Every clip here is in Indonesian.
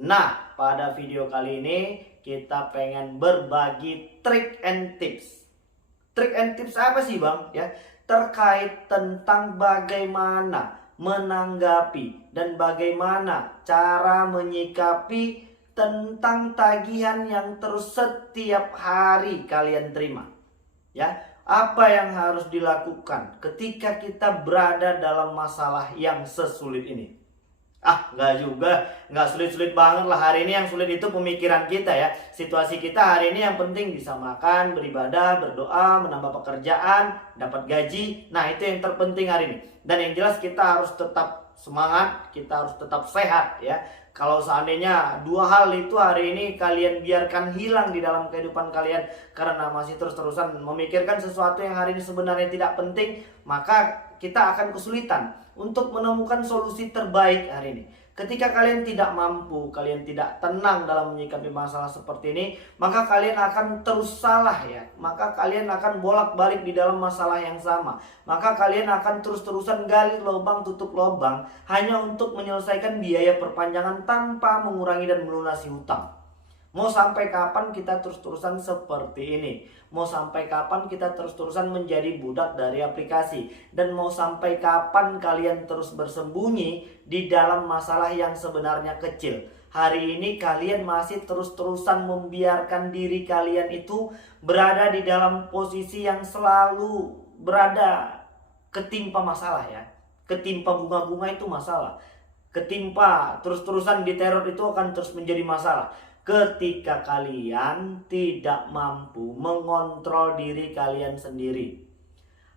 Nah, pada video kali ini kita pengen berbagi trik and tips. Trik and tips apa sih Bang? Ya, terkait tentang bagaimana menanggapi dan bagaimana cara menyikapi tentang tagihan yang terus setiap hari kalian terima. Ya, apa yang harus dilakukan ketika kita berada dalam masalah yang sesulit ini? Nggak juga, nggak sulit-sulit banget lah. Hari ini yang sulit itu pemikiran kita ya. Situasi kita hari ini yang penting bisa makan, beribadah, berdoa, menambah pekerjaan, dapat gaji. Nah, itu yang terpenting hari ini. Dan yang jelas kita harus tetap semangat, kita harus tetap sehat ya. Kalau seandainya dua hal itu hari ini kalian biarkan hilang di dalam kehidupan kalian karena masih terus-terusan memikirkan sesuatu yang hari ini sebenarnya tidak penting, maka kita akan kesulitan untuk menemukan solusi terbaik hari ini. Ketika kalian tidak mampu, kalian tidak tenang dalam menyikapi masalah seperti ini, maka kalian akan terus salah ya. Maka kalian akan bolak-balik di dalam masalah yang sama. Maka kalian akan terus-terusan gali lubang tutup lubang hanya untuk menyelesaikan biaya perpanjangan tanpa mengurangi dan melunasi hutang. Mau sampai kapan kita terus-terusan seperti ini? Mau sampai kapan kita terus-terusan menjadi budak dari aplikasi? Dan mau sampai kapan kalian terus bersembunyi di dalam masalah yang sebenarnya kecil? Hari ini kalian masih terus-terusan membiarkan diri kalian itu berada di dalam posisi yang selalu berada ketimpa masalah ya. Ketimpa bunga-bunga itu masalah. Ketimpa terus-terusan diteror itu akan terus menjadi masalah. Ketika kalian tidak mampu mengontrol diri kalian sendiri.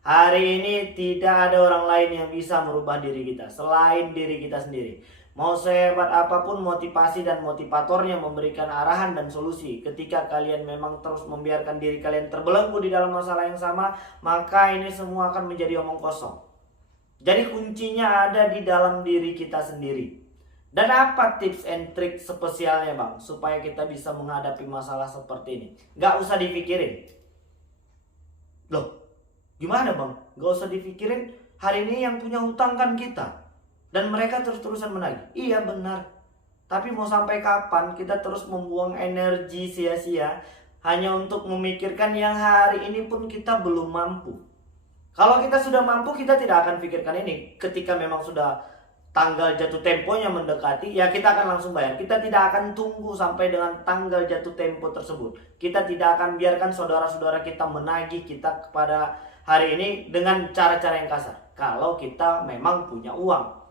Hari ini tidak ada orang lain yang bisa merubah diri kita selain diri kita sendiri. Mau sehebat apapun motivasi dan motivatornya memberikan arahan dan solusi, ketika kalian memang terus membiarkan diri kalian terbelenggu di dalam masalah yang sama, maka ini semua akan menjadi omong kosong. Jadi kuncinya ada di dalam diri kita sendiri. Dan apa tips and trik spesialnya Bang, supaya kita bisa menghadapi masalah seperti ini? Gak usah dipikirin. Loh, gimana Bang? Gak usah dipikirin, hari ini yang punya hutang kan kita. Dan mereka terus-terusan menagih. Iya benar. Tapi mau sampai kapan kita terus membuang energi sia-sia hanya untuk memikirkan yang hari ini pun kita belum mampu. Kalau kita sudah mampu, kita tidak akan pikirkan ini. Ketika memang sudah tanggal jatuh temponya mendekati, ya kita akan langsung bayar. Kita tidak akan tunggu sampai dengan tanggal jatuh tempo tersebut. Kita tidak akan biarkan saudara-saudara kita menagih kita kepada hari ini dengan cara-cara yang kasar. Kalau kita memang punya uang.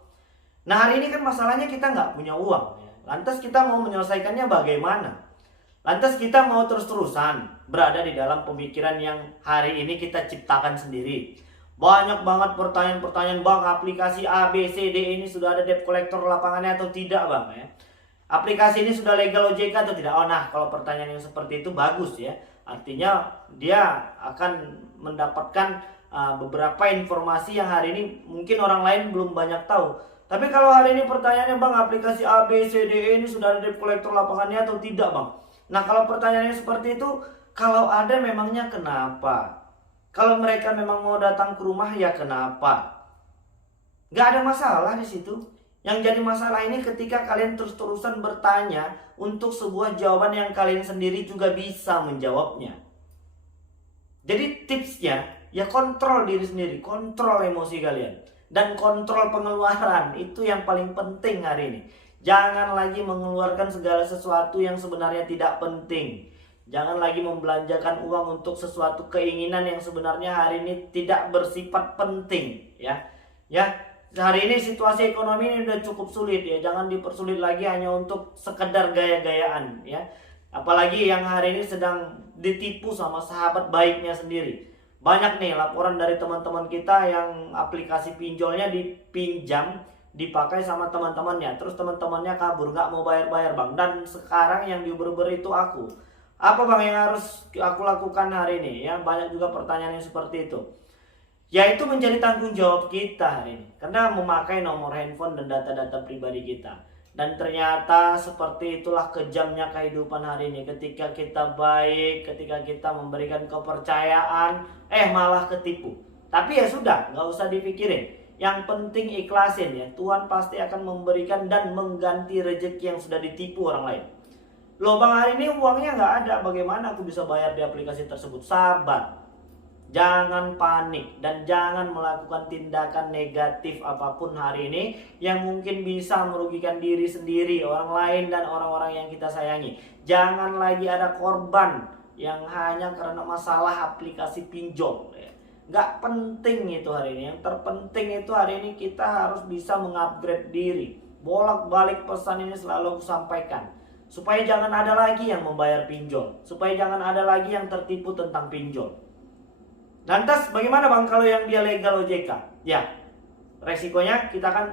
Nah, hari ini kan masalahnya kita nggak punya uang. Lantas kita mau menyelesaikannya bagaimana? Lantas kita mau terus-terusan berada di dalam pemikiran yang hari ini kita ciptakan sendiri. Banyak banget pertanyaan-pertanyaan, Bang, aplikasi A, B, C, D ini sudah ada debt collector lapangannya atau tidak Bang ya? Aplikasi ini sudah legal OJK atau tidak? Nah, kalau pertanyaan yang seperti itu bagus ya. Artinya dia akan mendapatkan beberapa informasi yang hari ini mungkin orang lain belum banyak tahu. Tapi kalau hari ini pertanyaannya, Bang, aplikasi A, B, C, D, E ini sudah ada debt collector lapangannya atau tidak Bang? Nah, kalau pertanyaannya seperti itu, kalau ada memangnya kenapa? Kalau mereka memang mau datang ke rumah, ya kenapa? Gak ada masalah di situ. Yang jadi masalah ini ketika kalian terus-terusan bertanya untuk sebuah jawaban yang kalian sendiri juga bisa menjawabnya. Jadi tipsnya, ya kontrol diri sendiri, kontrol emosi kalian. Dan kontrol pengeluaran, itu yang paling penting hari ini. Jangan lagi mengeluarkan segala sesuatu yang sebenarnya tidak penting. Jangan lagi membelanjakan uang untuk sesuatu keinginan yang sebenarnya hari ini tidak bersifat penting ya. Ya, hari ini situasi ekonomi ini udah cukup sulit ya. Jangan dipersulit lagi hanya untuk sekedar gaya-gayaan ya. Apalagi yang hari ini sedang ditipu sama sahabat baiknya sendiri. Banyak nih laporan dari teman-teman kita yang aplikasi pinjolnya dipinjam, dipakai sama teman-temannya. Terus teman-temannya kabur, nggak mau bayar-bayar Bang. Dan sekarang yang diuber-uber itu aku. Apa Bang yang harus aku lakukan hari ini? Ya, banyak juga pertanyaan yang seperti itu. Yaitu menjadi tanggung jawab kita hari ini. Karena memakai nomor handphone dan data-data pribadi kita. Dan ternyata seperti itulah kejamnya kehidupan hari ini. Ketika kita baik, ketika kita memberikan kepercayaan, malah ketipu. Tapi ya sudah, nggak usah dipikirin. Yang penting ikhlasin ya. Tuhan pasti akan memberikan dan mengganti rezeki yang sudah ditipu orang lain. Loh bang, hari ini uangnya nggak ada, bagaimana aku bisa bayar di aplikasi tersebut? Sabar. Jangan panik dan jangan melakukan tindakan negatif apapun hari ini yang mungkin bisa merugikan diri sendiri, orang lain, dan orang-orang yang kita sayangi. Jangan lagi ada korban yang hanya karena masalah aplikasi pinjol. Nggak penting itu hari ini. Yang terpenting itu hari ini kita harus bisa mengupgrade diri. Bolak-balik pesan ini selalu aku sampaikan. Supaya jangan ada lagi yang membayar pinjol. Supaya jangan ada lagi yang tertipu tentang pinjol. Lantas bagaimana bang kalau yang dia legal OJK? Ya, resikonya kita akan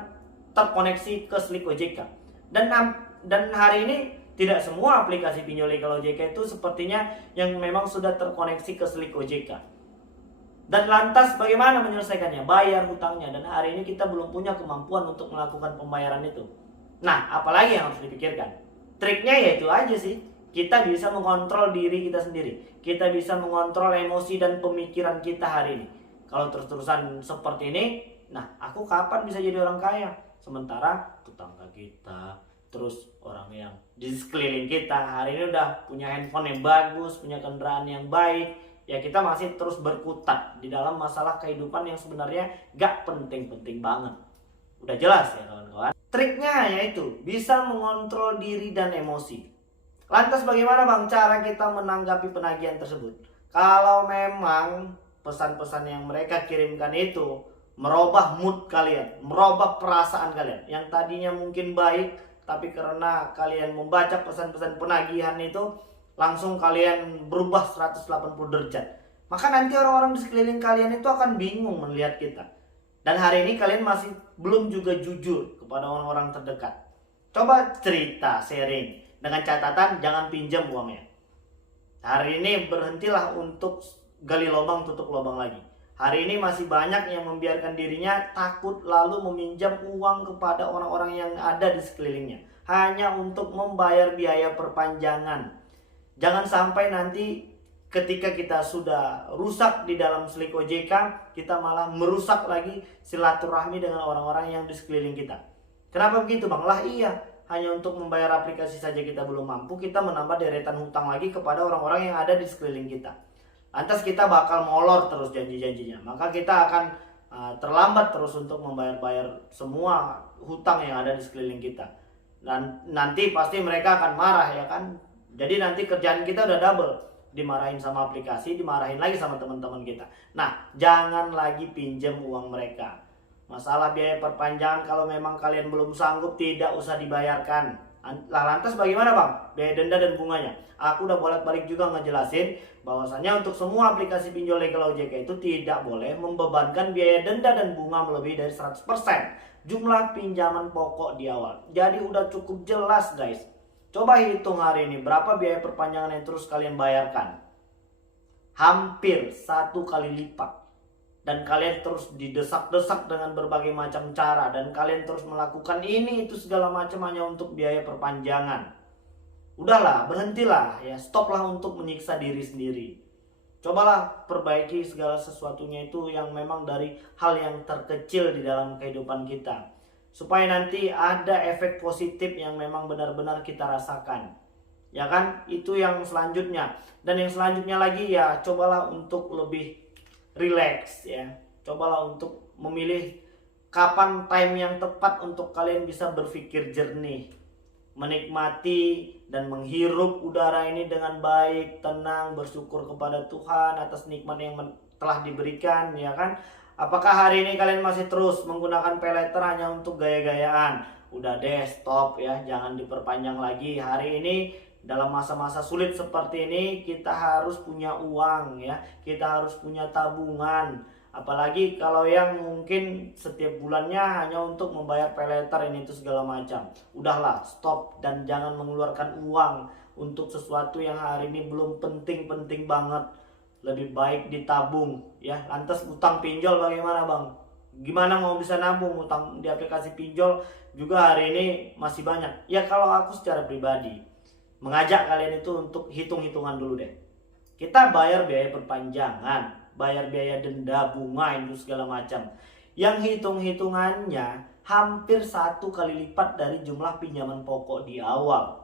terkoneksi ke slik OJK. Dan hari ini tidak semua aplikasi pinjol legal OJK itu sepertinya yang memang sudah terkoneksi ke slik OJK. Dan lantas bagaimana menyelesaikannya? Bayar hutangnya. Dan hari ini kita belum punya kemampuan untuk melakukan pembayaran itu. Nah, apalagi yang harus dipikirkan? Triknya yaitu aja sih. Kita bisa mengontrol diri kita sendiri. Kita bisa mengontrol emosi dan pemikiran kita hari ini. Kalau terus-terusan seperti ini, nah aku kapan bisa jadi orang kaya? Sementara tetangga kita, terus orang yang di sekeliling kita hari ini udah punya handphone yang bagus, punya kendaraan yang baik. Ya kita masih terus berkutat di dalam masalah kehidupan yang sebenarnya gak penting-penting banget. Udah jelas ya kawan-kawan. Triknya yaitu bisa mengontrol diri dan emosi. Lantas bagaimana bang cara kita menanggapi penagihan tersebut? Kalau memang pesan-pesan yang mereka kirimkan itu merubah mood kalian, merubah perasaan kalian, yang tadinya mungkin baik, tapi karena kalian membaca pesan-pesan penagihan itu langsung kalian berubah 180 derajat. Maka nanti orang-orang di sekeliling kalian itu akan bingung melihat kita. Dan hari ini kalian masih belum juga jujur kepada orang-orang terdekat. Coba cerita, sharing. Dengan catatan jangan pinjam uangnya. Hari ini berhentilah untuk gali lubang tutup lubang lagi. Hari ini masih banyak yang membiarkan dirinya takut lalu meminjam uang kepada orang-orang yang ada di sekelilingnya. Hanya untuk membayar biaya perpanjangan. Jangan sampai nanti ketika kita sudah rusak di dalam slik OJK, kita malah merusak lagi silaturahmi dengan orang-orang yang di sekeliling kita. Kenapa begitu bang? Lah iya. Hanya untuk membayar aplikasi saja kita belum mampu, kita menambah deretan hutang lagi kepada orang-orang yang ada di sekeliling kita. Lantas kita bakal molor terus janji-janjinya. Maka kita akan terlambat terus untuk membayar-bayar semua hutang yang ada di sekeliling kita. Dan nanti pasti mereka akan marah ya kan. Jadi nanti kerjaan kita udah double. Dimarahin sama aplikasi, dimarahin lagi sama teman-teman kita. Nah, jangan lagi pinjam uang mereka. Masalah biaya perpanjangan kalau memang kalian belum sanggup tidak usah dibayarkan. Lantas bagaimana bang? Biaya denda dan bunganya. Aku udah bolak-balik juga ngejelasin bahwasanya untuk semua aplikasi pinjol legal OJK itu tidak boleh membebankan biaya denda dan bunga melebihi dari 100% jumlah pinjaman pokok di awal. Jadi udah cukup jelas guys. Coba hitung hari ini berapa biaya perpanjangan yang terus kalian bayarkan. Hampir 1 kali lipat. Dan kalian terus didesak-desak dengan berbagai macam cara. Dan kalian terus melakukan ini itu segala macam hanya untuk biaya perpanjangan. Udahlah, berhentilah ya. Stoplah untuk menyiksa diri sendiri. Cobalah perbaiki segala sesuatunya itu yang memang dari hal yang terkecil di dalam kehidupan kita. Supaya nanti ada efek positif yang memang benar-benar kita rasakan. Ya kan? Itu yang selanjutnya. Dan yang selanjutnya lagi ya cobalah untuk lebih relax ya. Cobalah untuk memilih kapan time yang tepat untuk kalian bisa berpikir jernih, menikmati dan menghirup udara ini dengan baik, tenang, bersyukur kepada Tuhan atas nikmat yang telah diberikan ya kan. Apakah hari ini kalian masih terus menggunakan paylater hanya untuk gaya-gayaan? Udah deh, stop ya, jangan diperpanjang lagi. Hari ini dalam masa-masa sulit seperti ini kita harus punya uang ya, kita harus punya tabungan. Apalagi kalau yang mungkin setiap bulannya hanya untuk membayar paylater ini itu segala macam. Udahlah, stop dan jangan mengeluarkan uang untuk sesuatu yang hari ini belum penting-penting banget. Lebih baik ditabung ya. Lantas utang pinjol bagaimana bang? Gimana mau bisa nabung? Utang di aplikasi pinjol juga hari ini masih banyak. Ya kalau aku secara pribadi mengajak kalian itu untuk hitung-hitungan dulu deh. Kita bayar biaya perpanjangan, bayar biaya denda, bunga itu segala macam. yang hitung-hitungannya hampir 1 kali lipat dari jumlah pinjaman pokok di awal.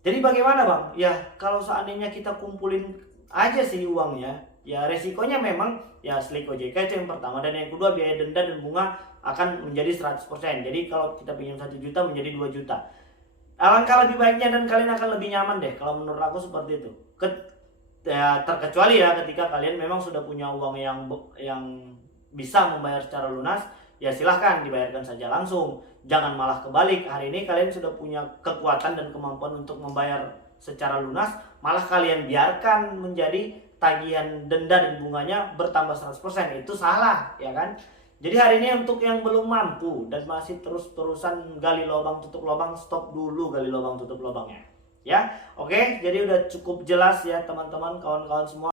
Jadi bagaimana bang? Ya kalau seandainya kita kumpulin aja sih uangnya, ya resikonya memang ya slik OJK itu yang pertama, dan yang kedua biaya denda dan bunga akan menjadi 100%. Jadi kalau kita pinjam 1 juta menjadi 2 juta. Alangkah lebih baiknya dan kalian akan lebih nyaman deh kalau menurut aku seperti itu. Ya, terkecuali ya ketika kalian memang sudah punya uang yang bisa membayar secara lunas, ya silahkan dibayarkan saja langsung. Jangan malah kebalik, hari ini kalian sudah punya kekuatan dan kemampuan untuk membayar secara lunas, malah kalian biarkan menjadi tagihan denda dan bunganya bertambah 100%. Itu salah, ya kan? Jadi hari ini untuk yang belum mampu dan masih terus-terusan gali lubang tutup lubang, stop dulu gali lubang tutup lubangnya. Ya, oke, jadi udah cukup jelas ya teman-teman, kawan-kawan semua.